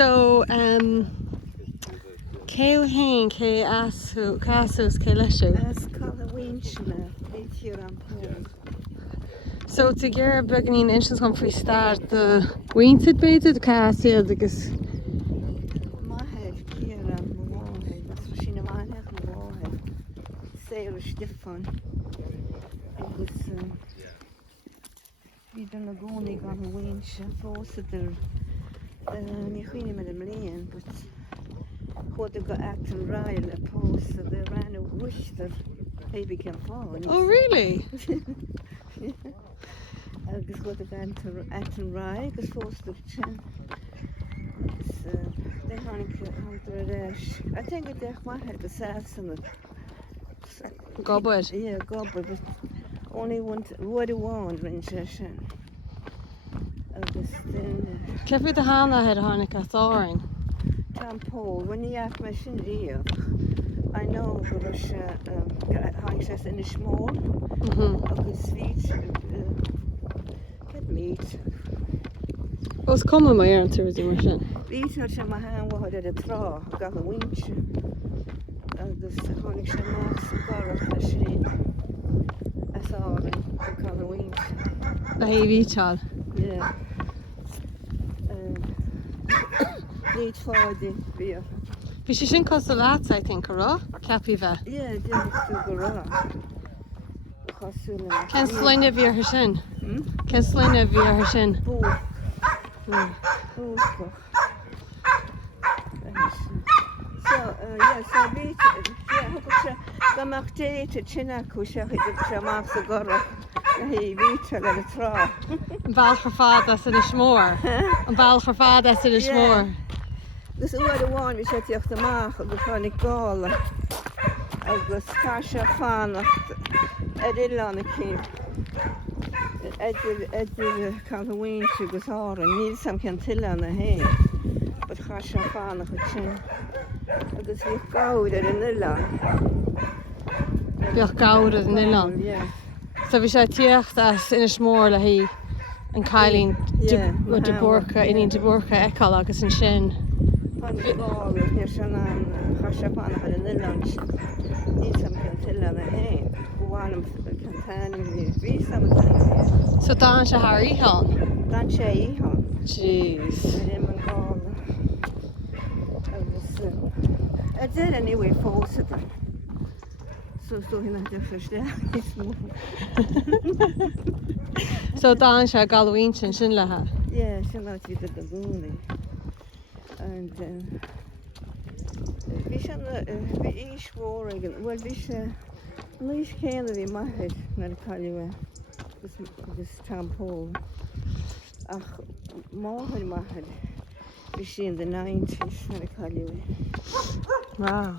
So, Céu hain, cé casus, cé leisú? As Caladhbhfaoinse le Chiarán Pól. So, to get beginning instance on free start the Winted baited casu agus Maithe Ciarán Pól, that's what she maithe Pól. Saoir Stefan. Agus bhí don na gcónaí gan Phaoinse fósaidir ní chuoine me mléan, but chud go actan ráil le pósa de ran ó uistar éibi cean fáin. Oh, really? Agus chud actan ráil agus fóstar sin. Agus de tháinig hantar a réis. I think it deich maithe go sásan it. Gobud? Yeah, gobud, but only one rud amháin rin sé sin. Agus den Cefi de hána head hánig a tháring? Ciarán Pól, when you have my sin riamh, I know go bhfuil sé tháinig sé ina smór, agus víd meat. Os cuma mai ar an tuairí mar sin? Víd har sé mar hámhaid ar a trá Caladhbhaoinse, agus tháinig sé más garach le sin as áireann go Caladhbhaoinse. Le hí víteáil? Yeah. Níd fáide bhíoh. Bhí sé sin cos láta, I think, ará? Ceapí bheith? Yeah, déanú go rá. Chosúla. Cén sláine bhí ar sin? Cén sláine bhí ar sin? Búch. So bhí thugad sé gamach déite sinna acu sé chuidir sé más sa gorach na hí víte le a trá. An bhealchar fád as in is mór? An bhealchar fád as in is mór? Gus uair amháin bhí sé tíocht amach agus tháinig gála agus tá sé fánacht Ileánna cín. Idir Caladhbhaoinse agus áireann níl sam ceann tuilleanna hain, but tá sé fánach chu sin. Agus bhí gáir ar an Ileán. Bhíoh gáir ar an Ileán? Yeah. So bhí sé tíocht as in is mór le hí an cailín de borcha, iníon de borcha eáil agus an sin. Tháinig gáir níor sin an tá sé fánach ar an Ileán níl sam ceann tuilleanna hain. Bhánam cantánim bhí sam cantánim. So dá se thar íthán? Dan sé íthán. Jeez. Rim an gála. Agus a déir anyway fósaidir. So hina deaflaiste is mó. So dá se Caladhbhaoinse sin lethe? Yeah, sin áit bhí go gúnaí. And bhí sin bhí ísmór agin, well bhí sé níos céanna bhí maithe nar Caladhbhaoinse agus Ciarán Pól. Ach máthir maithe bhí sé in the 90s nar Caladhbhaoinse. Wow.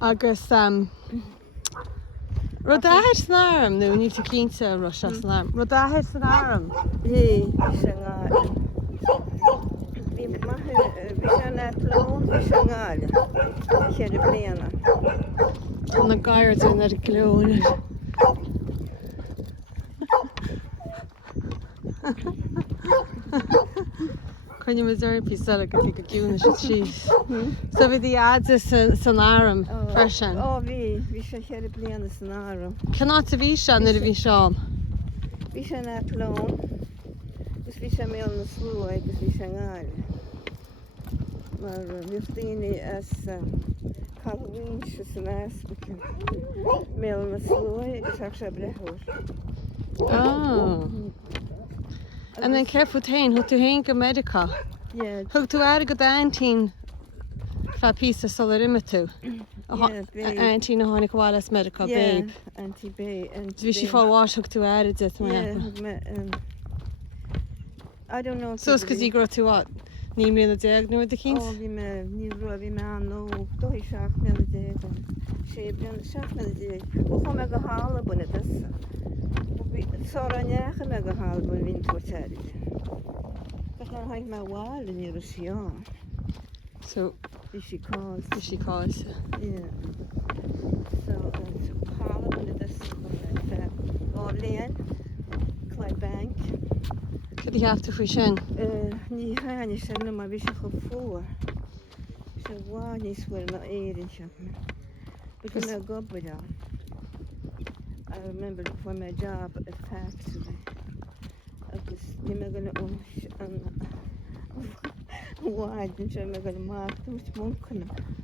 Agus rudáthir san áram nó ní tú cínte ros san áram. Rudáthir san áram? Bhí sé ngáil. Bhí sé na plón, bhí sé ngáil. Chéad bliana. Na gaiir dún ar glún. Chine Missouri písala go tí go gúna sé síos. So bhí dí ads san áram freisin? Ó bhí sé chéad bliana san áram. Cená a bhí se na a bhí seán? Bhí sé na plón, gus bhí sé mé na slua agus bhí sé ngáil. Mar bhí daoine as Caladhbhaoinse san easpacha mé na slua agus ach sé brethúir. Oh. And then careful tain, who to hang a medica. Yeah. Who to add a good antin fa piece of solarimitu. Antin honig wallace medica babe. Anti-babe. We should fall wash hook to add it. Yeah. I don't know. So it's because you grow to what? Níl in the dag no the kings? Oh, bhí me ní roh bhí me an nó dóí seach me na dag sé blian seach me na dag. Ó chu me go hála buna dasa. Sá a necha me go hála buna vín tuairteid. Gus ná haig me bháil in ar sián. So Bhí sí cás. Bhí sí cás. Yeah. So hála buna dasa ó léan Clydebank. Could the after for sin. Ní háine se na mar bhí se go fór. Se bháin níos bhfuil na éireann se. But when I got with her, I remember for my job at factory. I was going wide and I'm going to mark those monks.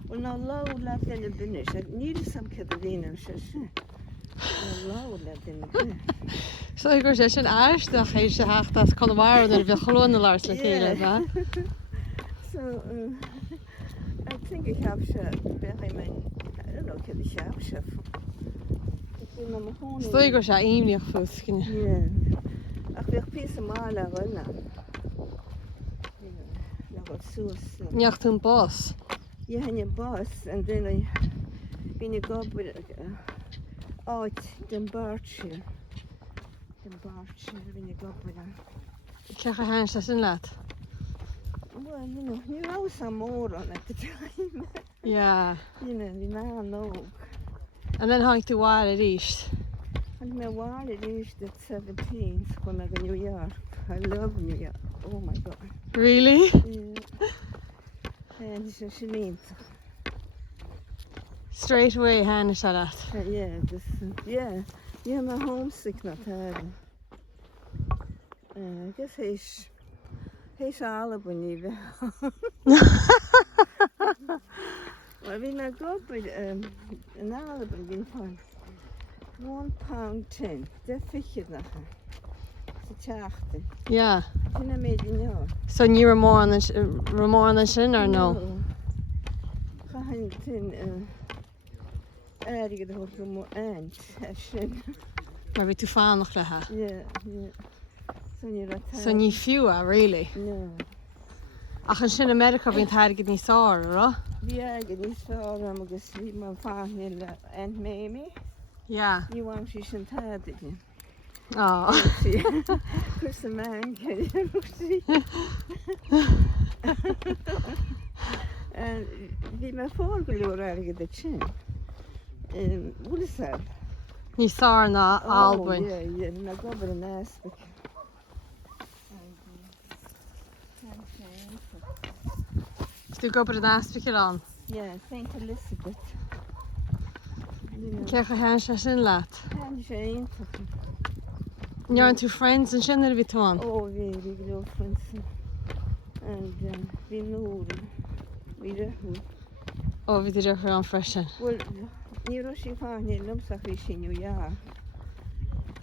Well, now low left in the finish. I needed some Catalina. Low left in the finish. So I go sin airsteach é se hecht as Conamara ar bheith chlóna lars le chéile, ba? So, I think I have I don't know, can I have chef? So I go se aimneach fús cinne. Yeah. Ach bheith pís mála bhna. Neach tún bus. Yeah, in your bus, and then I go with out in Berkshire. In Berkshire, when you go with her. Ceach a hain se sin leat? Well, you know some more on at the time. Yeah. You now know. And then hang tú bháil a ríist. And my wallet is the 17th when I go to New York. I love New York. Oh my God. Really? Yeah. And she means. Straight away hain se leat. Yeah, I'm homesick not having. I guess he's all up when you Well, we not go with an olive and been fun. £1.10. That's fish now. It's a charter. Yeah. Can I make you know? So you were more on the sin or no? Erger det hårt om ant. Maar bhí tú fánach le ha. Yeah. So ní fiúa, really? No. Ach an sin America bhín thairgid ní sáir, ra? Bhí aige ní sáir agus bhí man fáithne le Aunt Mamie. Yeah. Ní bhaim sí sin táide. Oh. Chris a man can see. And bhí me fórgulúir aige de sin. What is that? Ní sáir na Albhain. Yeah, na gobar an aspec. Tú gobar an aspiciil an? Yeah, St. Elizabeth. Ceach a hain se sin leat? Hain sé ionfach. Nearan tú friends an sin ar bhí tú an? Oh, bhí go friends. And bhí nóra. Bhí rethú. Oh, bhí idir chu an freisin. Well, ní ro sí fáithne lumsach bhí sin New York.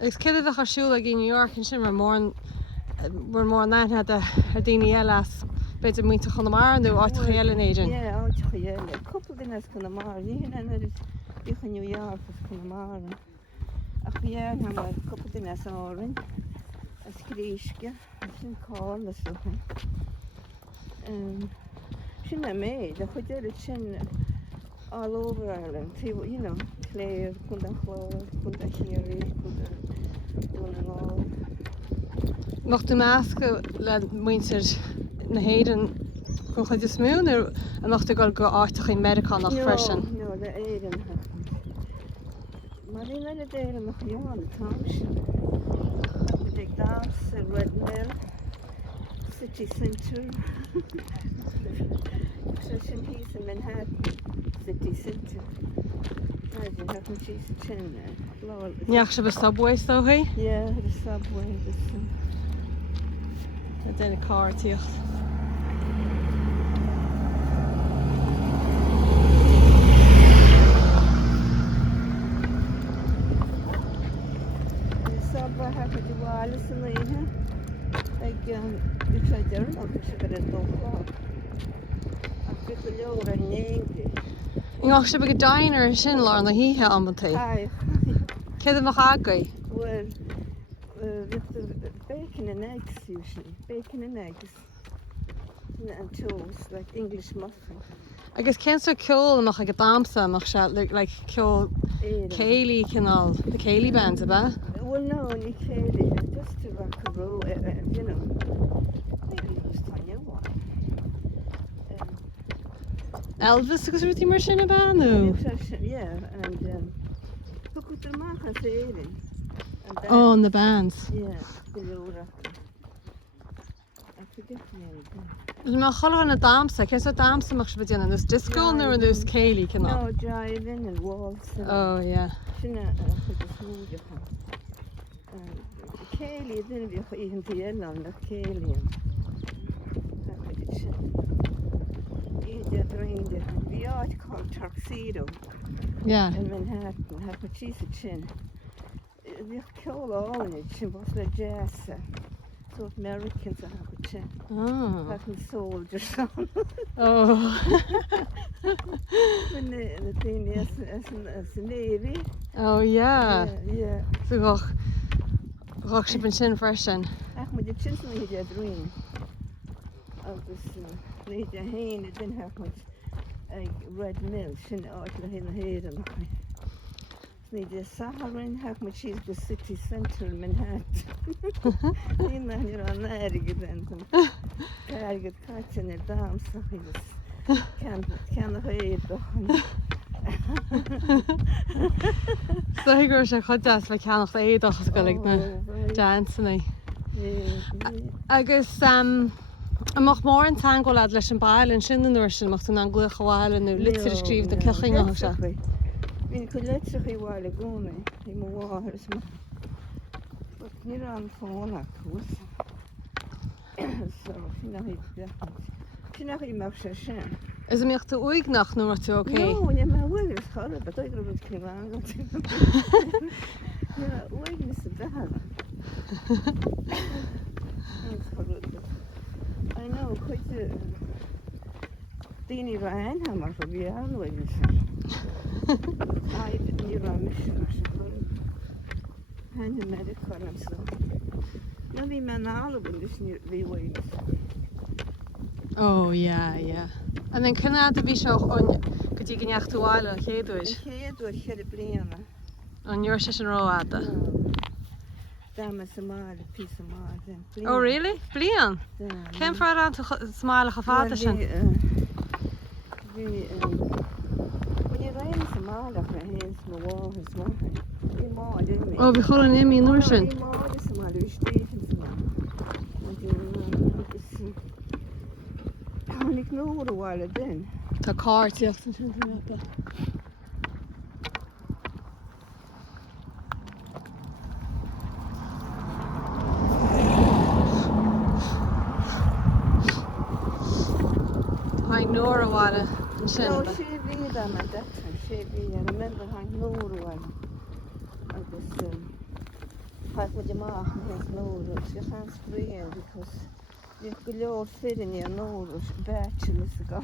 Agus céad a bheith siúla í New York an sin mar mór náithe ar daoine eile as beidir muinte Conamara nó áit chéile éidir. Yeah, áit chéile. Couple din as Conamara. Ní hynna bhí New York as Conamara. Ach bhí ha mar couple din as árin. As crísce. Sin cáil as lucha. Sin a méid. A chuid éidir sin all over Ireland. You know, Clare, Cunda Chlór, Cunda Chiarán, Cunda Donegal. Mocht tú measca le muintir na héidir chun chuid is smún a mocht tú go áiteach in America nach freisin? No, le éidir. Mar in le déir nach Johan Township. With the dance in Red Mill, City Centre. Such a piece in Manhattan, City Centre. Imagine having cheese and chin there. Neach se be subway stóthaí? Yeah, the subway. A déna car tíocht. The subway had to do all this in the like, you tried there, no, because you got a dog. I fit the lower and yankee. Ngach se be go diner sin lá na híthe ambantaí. Hi. Céad amach agaí? Well, with the bacon and eggs usually. Bacon and eggs. And toast, like English muffin. Agus cén sa ceol amach a go dámsa amach se like ceol céilí cinál, the céilí band, ba? Well, no, only Katie, just to rock and roll, you know. Maybe it was tiny one. Elvis agus ruí mar sin a band, nó? Yeah, and who could the mark and say Oh, and the bands. Yeah, the Laura. Is me chola na damsa, cé a damsa mar be déanana, is disco nó an ús céilí cinná? No, driving and waltzing. Oh, yeah. Sinna chud is smúidecha. Céilí duna bhíocha íon tíelam na céilíon. Iad roinde. Bhí áit called Tuxedo Yeah. in Manhattan. Have a cheese at chin. Bhíoch ceol áin it sin bos le jazz. So Americans have a chin. Oh. Having soldiers on. Oh. When the thing is as a navy. Oh, yeah. Yeah. So gach si bin sin freisin. Ach, maar de chins niet je dream. Agus niet je heen, het ding heb met red milk, sin uit de hele heden. Niet je Saharin heb met cheese the city center in Manhattan. Niet naar je aan nergens en krijg het katje in het daam, zag je dus. Kan nog eten. So hi gur sé chudas le ceannach éadachas go le na dansanna. Agus amach mór an tan go leis an bail an sin an nuair sin mach an gluchaháil nó litir scríb do cechin á se. Bhín chu leitreach í bháil a gúna í mo bháthas ma. Ní an fónach chuas. So, sin nach í mar sé sin. Is miocht tú uig nach nó tú oké? No, nie ma uig is chora, but I grew up in Chiarán. Ja, uig is de behal. I know, quite Dini Ryan hammer for the uig is. I did nie ra mission as and the medical and so. No, we man all of this near the uig. Oh, yeah, yeah. And then canna the bhí seo an go dtí gneachtú bháile chéadúis Chéadú chead bliana. an nuair sé an róáta. Dama Somália, pí Somália. Oh, really? Blian? Cén frá an smáile go fáta sin? Bhí when you rain Somália for hands no wall his one. Bhí má didn't Oh, bhí chula nimí nuair sin. Bhí má Somália, bhí Stephen Somália. Ik know the while then. Tá cáirtíocht an sin sinata. Tá nóir a bháile an sin. No, she read them at that time. She read. I remember I know the one. I was half with the mark. Yes, no, she can't spring because. Je geloof verder niet nodig, bachelors ago.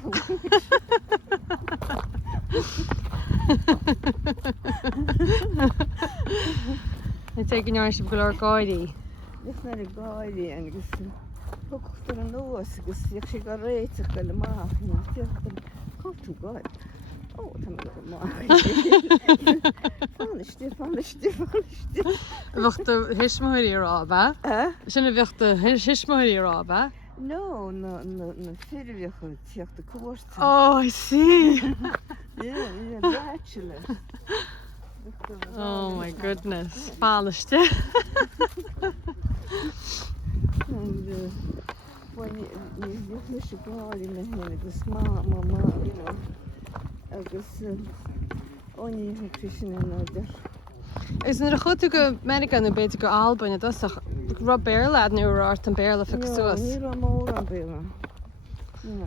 I'm taking yours to Glor Goidi. This is not a guy, and it's hook for the nose, because she got right to the mark. Come to God. Oh, I'm going to mark. Vanish. Wacht de hismoerie raba? Zijn er wacht de hismoerie raba? No, verder goed. Je hebt de koers. Oh, I see. Yeah, bachelor. Oh my goodness. Faliste. And when you wish you go in the hand, it was smart, mama, you know. I guess only nutrition and other. Is er goed go America een beetje go Albany? Dat is toch Rob Bearlad nu raart en Bearla fix No, niet allemaal aan Bearla. Ja.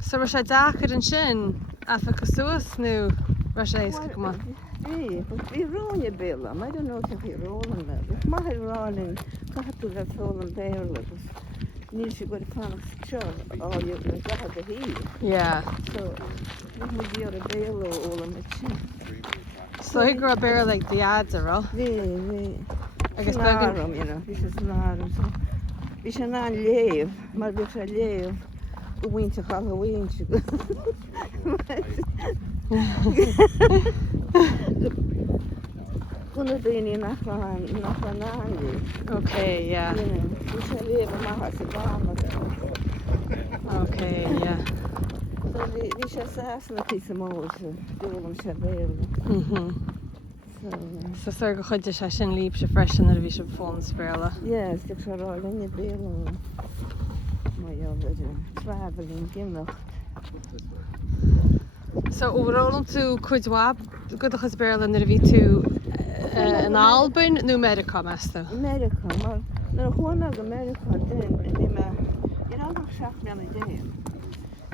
So was hij daker en sin affe kasuas nu was hij gekoma. Nee, we rollen Bearla. Maar I don't know if we rollen that. Maar hij rollen. Kan het toch dat rollen Bearla. Niet zo goed van het oh, je gaat de hier. Yeah. So, we moet je de Bearla rollen met je. So he grew up there like the ads are all. Nee. I guess Snarum, you know, this is snarum. So, we zijn not leef, maar we zijn leef. Winter Halloween. Kunnen we niet naar gaan. Okay, yeah. We zijn leven, maar als het warm is. Okay, yeah. So we zijn zelfs nog iets moois. Doen we serveren. So sir go chuide se sin líb se freisin ar bhí se fón spéla. Yes, ik zou al in je belen. traveling gimnacht. So overall tú chuid wab gochas béle na bhí tú an Albin nó America measta. America, maar naar gewoon naar America den, die me, je had nog zacht met een idee.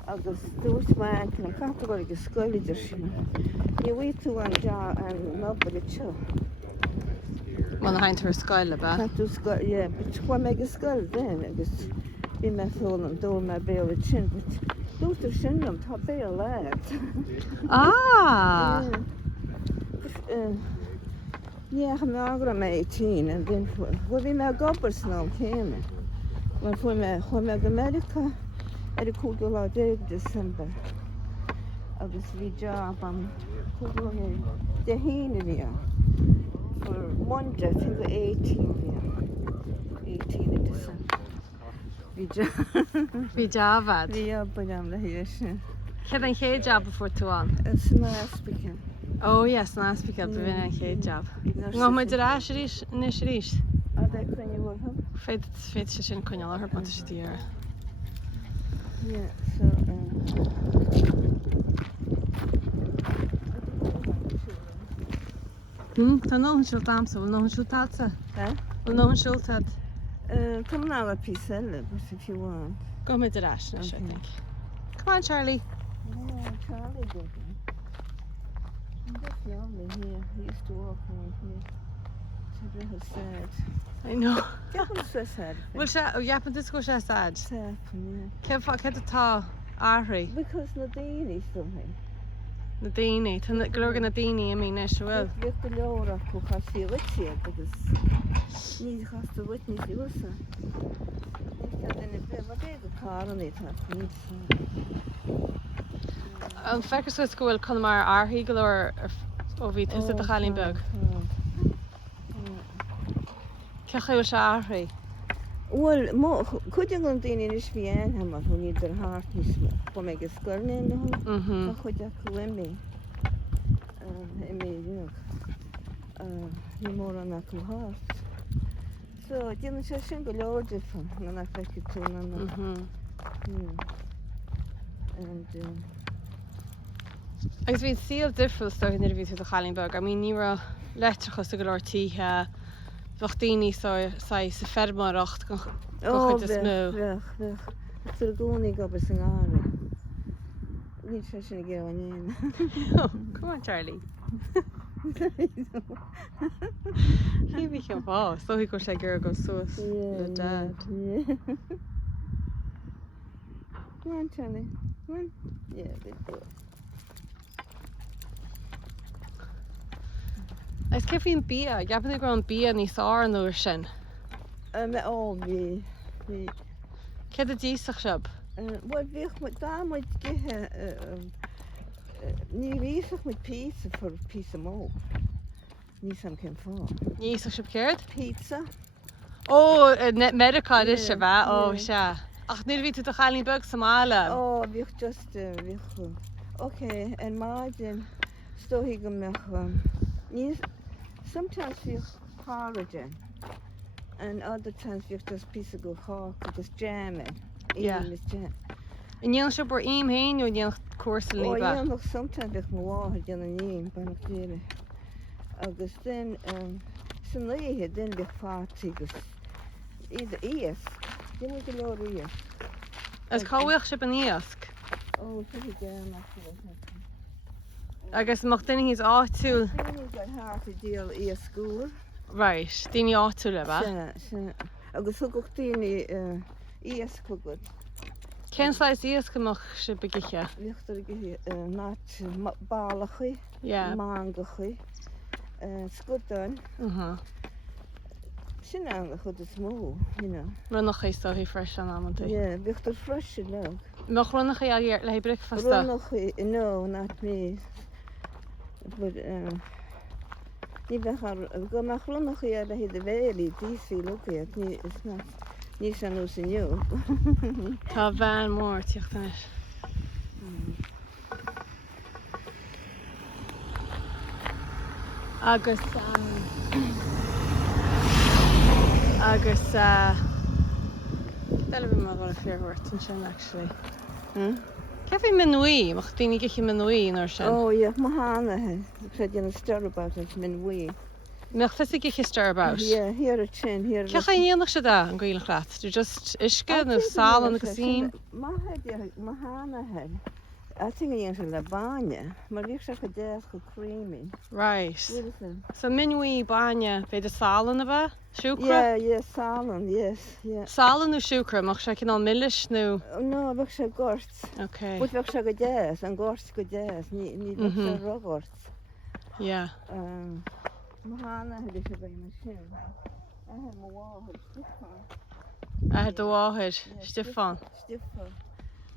Agus dúirt me an categóri go scoilidir sin. Ní bhí tú an ja an nobel it seo. Man hain tar scoile ba. Tú scoil, yeah, but chua me go scoil den, agus bhí me fól an dó me béal it sin, but dúirtar sin am tá béal leid. Ah! Yeah, I'm agra me 18 and then bhfuil bhí me gobbers ná chéime. Mar bhfuil me go America ar a cúdó lá 10 December. Agus bhí job am cúdó de híine for Monday, I think the 18 of December. Bhí javad. Bhí job am le hir sin. Chéad an chéad job before tú an? It's nice speaking. Oh yes, nice pick up the bhín an chéad job. Ngá muid ar ais níos ríis. Are they when you were home? Féad sé sin coineal ar mata sé tíar. Yeah, so Tá nóhan siúil damsa, bhfuil nóhan siúil tadsa? Bhfuil nóhan siúil tad? come now a piece of it, if you want. Go muid ar ais na, I think. Come on, Charlie. Yeah, Charlie did it. That's lovely here. He used to walk around here. It's really sad. I know. Yeah, what's so sad? Bhfuil sé, japan tú go sé sad? Sad for me. Cé atá áthraí Because Nadine is still here. na daoine, tá glógan na daoine am mí is bhfuil. Look the Laura who has the Richie because need has the witness the Usa. What is the car on it? An feiceas go scoil Conamara arthaí go leir ó bhí tusa a Caladhbhaoinse. Cecha bhfuil sé áthraí? Well, could you go in this Vienna? Hammer who need their heart is for make a skull in the home. Could you go in me? You more on a cool heart. So, didn't say single load different, and I think it's too. And Agus bhín síl difriúil stoigh na bhí tú a Caladhbhaoinse. I mean, ní ra letrachas a go leir títhe bheadh daoine sa fermaíocht go chuid is mó. It's a goonie go by Singari. Need to say again. Come on, Charlie. Hí bhí cean fá, so hí go sé gur go suas le dad. Come on, Charlie. Come on. Yeah, they do it. Is ce bhíon bia, gapan go an bia níos áir an uair sin. All the Cé a díosach sib? Well, we damn give Ní vísach mit pizza for pizza mo. Ní sam cem fá. Díosach sib céird? Pizza. Ó, America is se bheith, ó se. Ach, níor bhí tú a Caladhbhaoinse sa mála. Oh, we've just okay, and margin sto hi go mech sometimes we've porridge and other times we've just piece of go hawk just jam it. Yeah. Jam. And dhéanamh sib bur aim hain ó dhéanamh cuasa Oh, líba. yeah, nog sometimes we've mo water gan an aim ban clear. Agus then some lay then we've party gus either eas. Then we go load eas. Is cábhaoch sib an íosc. Oh, pretty jam actually. Agus mach duine híos áitiúil. Then got half a deal eas school. Right, daoine áitiúil le ba. Agus thugach daoine eas cogad. Cén sláis íosc amach sib a giche? Lichtar go nat bálachaí, Yeah. mangachaí, scudan. Sin an chud is mó, you know. Runnach é so hí freis an amantí. Yeah, lichtar fresh le. Mach runnach é ar le breakfast. Runnachaí, no, not me. But ní bheith go mach runnachaí ar le hí de bhéilí, dísí lucaí, it's not. Ní san ús inniu. Tá bhean mór tíochtanis. Agus Dela bhí mar bhfuil fearhairt an sin actually. Huh? Cefi minuí, mach daoine gichi minuí nar sin. Oh, yeah, my hand. Said you stir about it, min we. Meach fisi gichi starbout. Yeah, here a chin, here. Cecha íonach se da an gcuilach leat? Du just isce nó sálan agus ím? My head, my hand. I think I'm going to banya. Maar ik zeg het desk creamy. Right. Listen. So minuí baine bheit a sálan a bheith? Siúcra? Yeah, yeah, salon, yes, yeah. Sálan nó siúcra, mach se cin an millis nó? No, ik zeg gort. Okay. Moet ik zeggen desk, en gort go desk, niet ik zeg rogort. Yeah. My hand had it bij mijn shin. I had my wall, I had the wáthid, Stefan. Stiffer.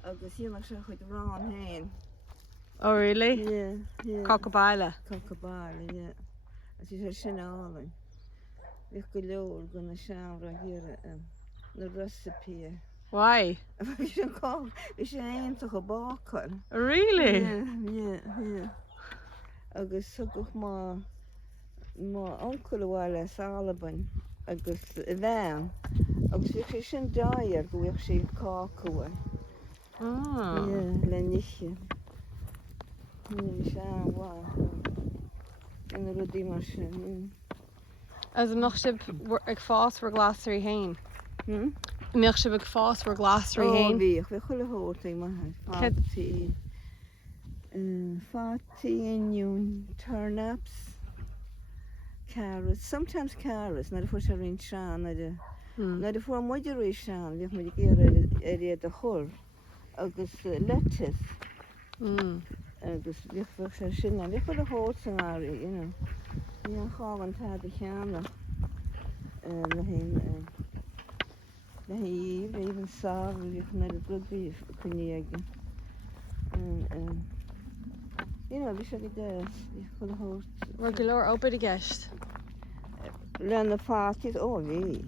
Agus hier mag zeg het round heen. Oh really? Yeah, yeah. Cockabile. Cockabile, yeah. Het is er shin allen. Ik geloof gonna shower hier de recipe. Why? We zijn een toch gebakken. Really? Yeah. Agus sugach ma onkel wala salaban agus van. Agus we zijn daar go ik sé kakoe. Ah. Yeah, lenniche. We zijn wa. En de rodi machine. As mach sib ag fás war glasry hain. Mach sib ag fás war glasry hain. We gullen hoort in my head. Fatty íníon, turnips, carrots, sometimes carrots, not for Ciarán Pól, not for moderation, we have to get area the whole. Agus lettuce. Agus we for Ciarán, we for the whole scenario, you know. We have to have the camera. Even saw, we have to good beef, culinary. You know, we should get we could host. We're galore open the guest. Learn the parties, oh, we.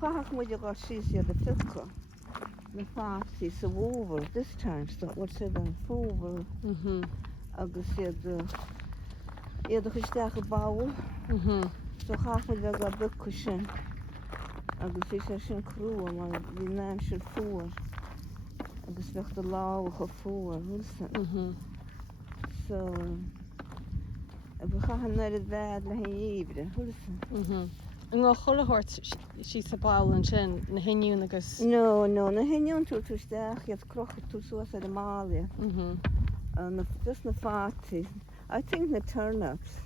How come you got she's here the filter? The parties, the over this time, so what's it on over? Agus here the gestaag bowl. So half of the book cushion. Agus is er zijn crew, maar die naam is voor. Agus weg de lauwe voor, hoe So, we gaan naar het bed naar even, hoe An gá chola hort sí sa báil an sin na hinniún agus. No, na hinion tú steach, je hebt krocht tú so sa de Malia. Just na fatis. I think the turnips.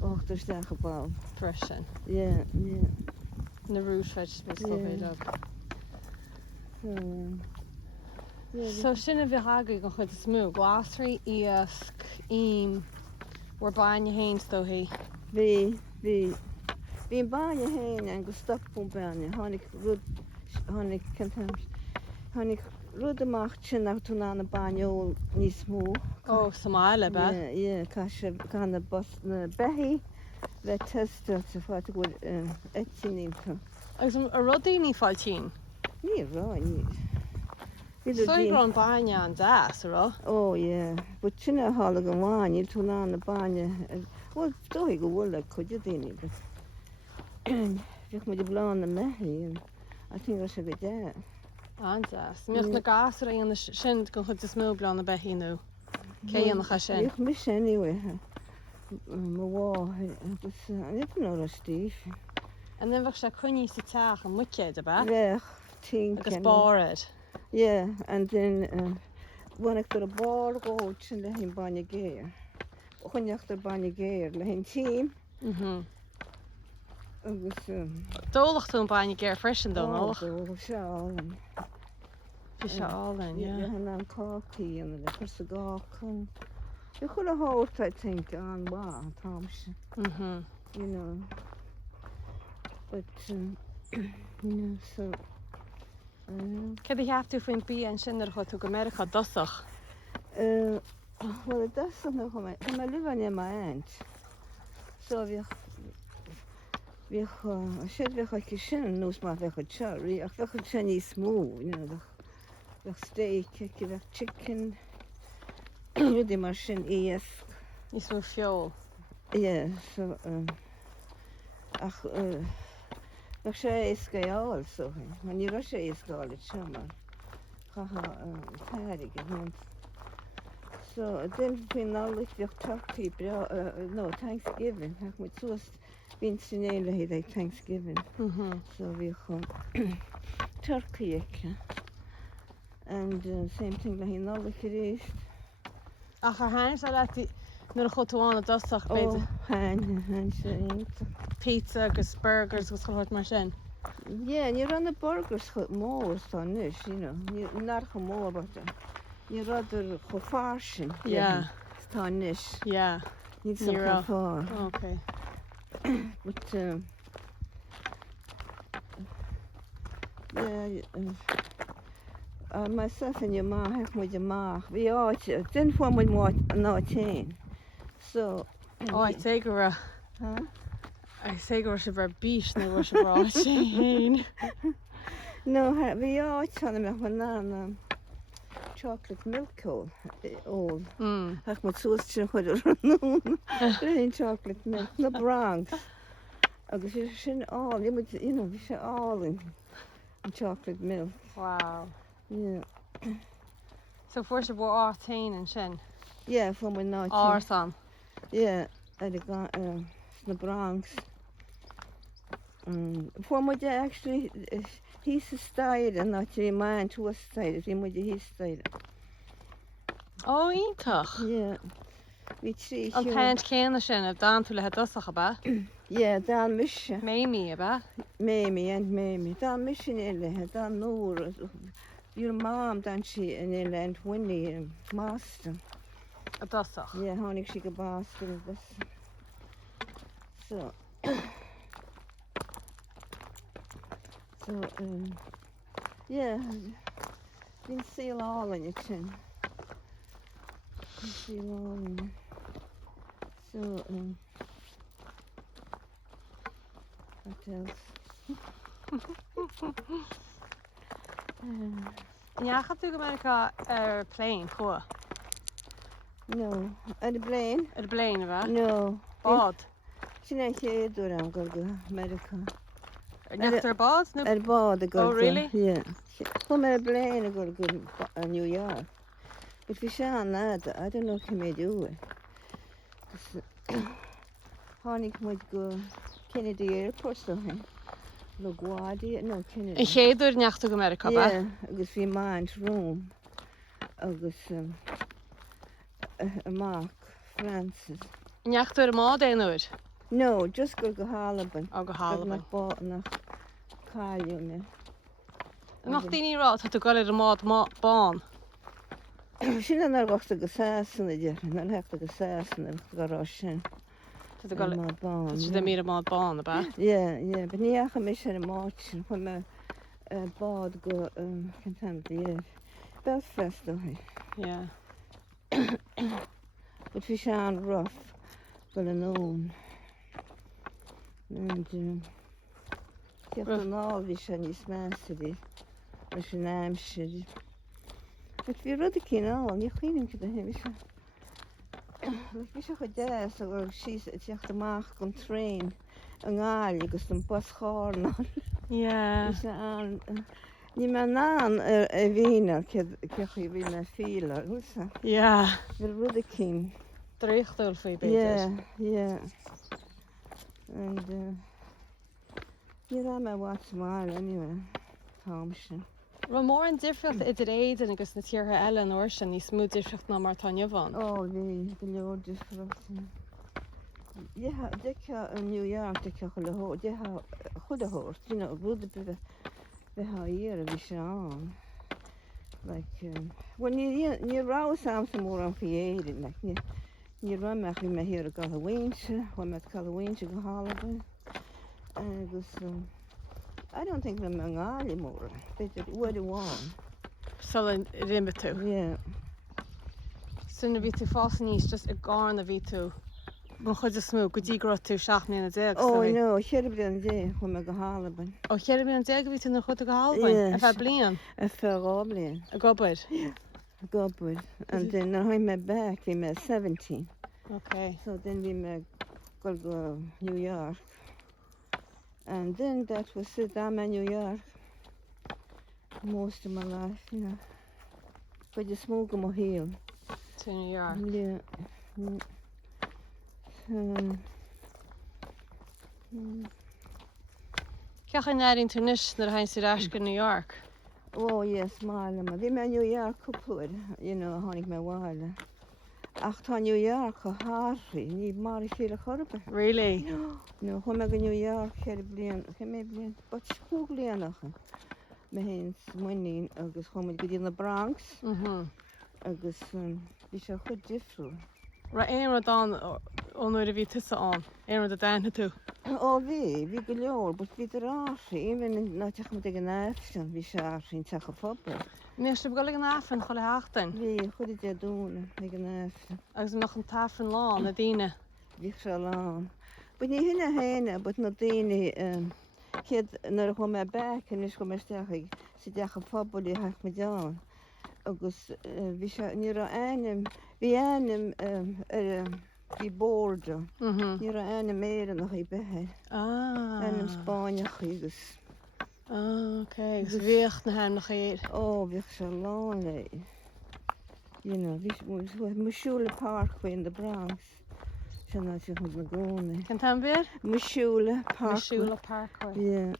Oh, tú steach about. Freisin. Yeah. Na rúis vegetables go bhéad ag. So sin a bhí hagaí go chuid is mú, glasraí, iasc, ím, war bainne héins dó hí. Bhí bainne héin an go stopún bainne, hánig rud amach sin nach tú ná na bainneol níos mú. Ó, Somáile be? Yeah, cá na behí le testa sa fáte go etsinínta. Agus a rudaí ní fáiltín? Ní rá, ní. Soig an bainne an das, rá? Oh, yeah. But sinna hála go bháin, tú ná na bainne. Well, dói go bhfuil le chuide daoine. Bhíoch mu de bláán na mehí, I think I should be there. An das. Míoch na gas ar an sin go chuid is mú bláán na behí nó. Cé an nach sin? Bhíoch mis anyway. Má bhá, agus nid nó a Steve. An then bhah se chuní sa teach an muceid a ba? Bhech, think. Agus báid. Yeah, and then when I got a bar go sin le hin bainne géir. Chunneach ar bainne géir le hin team. Agus Dólach tú an bainne géir freisin dó nóach? se álan. Bhí se álainn, Yeah, han an cáí an le chu sa gáchan. You could have hoped, I think, on Thompson. You know. But you know, so Cad I have tú faoin bí an sin ar chu tú go America dosach? well, it doesn't know how I live near my aunt. So we should be like a shin, knows my cherry. I feel like Chinese smooth, you know, the steak, the chicken, the machine, yes. Is mú fiol. Yeah, so Ach sé is gaáil so man ní ra sé is gáil semar chaha táige hon. So den fin nálichtiocht turkey no Thanksgiving ach mu soast bín sinnéile hé ag Thanksgiving. So bhí chun turkey and same thing le hí nálich rééis. Ach ar hain se le nuair a chotáin a dosach Oh, beidir hain sé. pizza agus burgers agus chohairt mar sin. Yeah, ní ran na burgers chut mór tá nus, ní narcha mór bata. Ní radidir cho farsin. Yeah. Tá nus. Yeah. Ní sa Ní cho far. Okay. But myself and your ma have muid ma. Bhí áit den fá muid ná tain. So Ag té go ra. Huh? Ag sé go se bhar bís na bhar se bhrá sé. No, bhí áit tanna me chu ná chocolate milk all. Ach mu soas sin chuid ranún. Rain chocolate milk na Bronx. Agus sin all, bhí sé all in chocolate milk. Wow. Yeah. So fuair se bh átain an sin. Yeah, from when not. Ársam. Yeah, at the Bronx. From what actually he's a style and not your man to a style. He's style. Ó ítach. Yeah. We see. An taint céanna sin a dá tú le dosach a ba. Yeah, Dan Mission. Méimi a ba. Mamie. Dan Mission in Dan Noor. Your mom, Dan she in and Winnie Master. A dosach. Yeah, honey, she could basket of this. So, yeah, didn't seal all in your chin. Didn't seal all in it. So, what else? Neachcha tú go America ar plane chua. No, at the plane? Ar plane a ba? No. Bád. She's not here to go to America. Necht ar bád? At Bad, I go. Oh, really? Yeah. Come at a plane, I go to New York. But we shan't that. I don't know if he may do it. Honey might go Kennedy Airport, so LaGuardia, no Kennedy. An chéadúir neachta go America ba? Yeah, agus bhí máint Rome, agus Mark Francis. Neachta ar mád éanúir? No, just go Caladhbhaoinse. Ó go Caladhbhaoinse. Nach Cailliú me. Nach daoine rá tá tú go ar mád bán. Sin an ar gachta go sásan a dhear, an heachta go sásan ar go rá sin. Tá tú go ar mád bán. si mí mád bán a ba? Yeah, but ní acha mé sé a máid sin, chu me bád go contempt dhéir. Belfast ó hí. Yeah. But bhí sé an rough go an ón. And ceacht an áil bhí sé níos measí leis an aimsir. But bhí rud a cín áil, ní chuoinm go a hé bhí sé. Bhí sé chu deas a bhfuil síos teacht amach gon tréin an gáil agus an bus chána. Yeah. Bhí sé an... Ní me ná a bhíine ceach i bhí me fíla, úsa. Yeah. Bhí rud a cín. Dríochtúil faoi beidir. Yeah. And you know my watch smile anyway. Thompson. Ra mór an difriocht idir éidir agus na tíortha eile an uair sin níos mú difriocht ná mar tá neamháin. Oh, the Lord just yeah, they in New York they can le ho. They have good horse. You know, good bit. They have here a vision. Like when you rouse something more on created like you run back in my here Caladhbhfaoinse, when at Caladhbhfaoinse go Caladhbhaoinse. And it was I don't think I'm anymore. They did what they want. Sul in rimbe tú. Yeah. Sunna bhí tú fás níos just a gáin a bhí tú go chuid a smú go dtí grot tú 7 déag. Oh no, should have been there when I go Caladhbhaoinse. Ó chéir bhí an déag bhí tú na chud a Caladhbhaoinse. A bheith blian. A fair blian. A gobair. Gobair. And then I went back, we met 17. Okay. So then we met go New York. And then that was it. I'm in New York most of my life, you know. But you smoke my heel. To New York. Yeah. Ceach naring tú níos nar hain siad asca New York. Oh yes, Marlama. Bhí me New York cúpla, you know, tháinig me bháile. Ach tá New York go háirí, ní mar síle chorba. Really? No, chu me go New York cheir blian, chu mé blian, but cúg blianacha. Me hén muín agus chuid go dtí na Bronx, agus bhí se chud difriúil. Ra éon dán ónúir a bhí tusa an, éon a daine tú. Ó bhí go leor, but bhí ráí, even ná teach mu ag an éifsin, bhí se áirín teach a fphobal. Níos go le an áfan chola heachtain. Bhí chud dé dúna ag an éifsin. Agus nach an tafan lán na daine. Bhí se lán. But ní hinna héine, but na daine chéad nar chu me bec an is go meisteach si deach a fphobal I heach me deán. Agus bhí se ní anim, bhí anim bhí bórda. Ní anim méire nach I bethe. Anim Spáineach agus. Ok, gus bhíocht na haim nach éir. Ó, bhí se lán le. You know, Mushula Parkway in the Bronx. Se ná si chud na gcóna. Can tam beer? Mushula Parkway. Mashula Parkway. Yeah.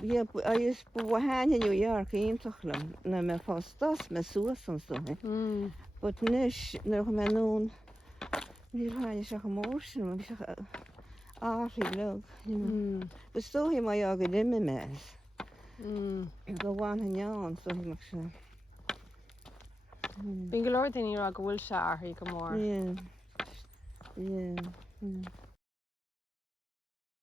Yeah, I used to in New York in Tachlam. Na me fastas me suasan so. But nish na me known. Ní hain se emotion, vi se ári lug. But so hi mai agad imi mes. Go wan hanyan so hi mak se. Bín go leor daoine ra go bhfuil se arthaí go mór. Yeah.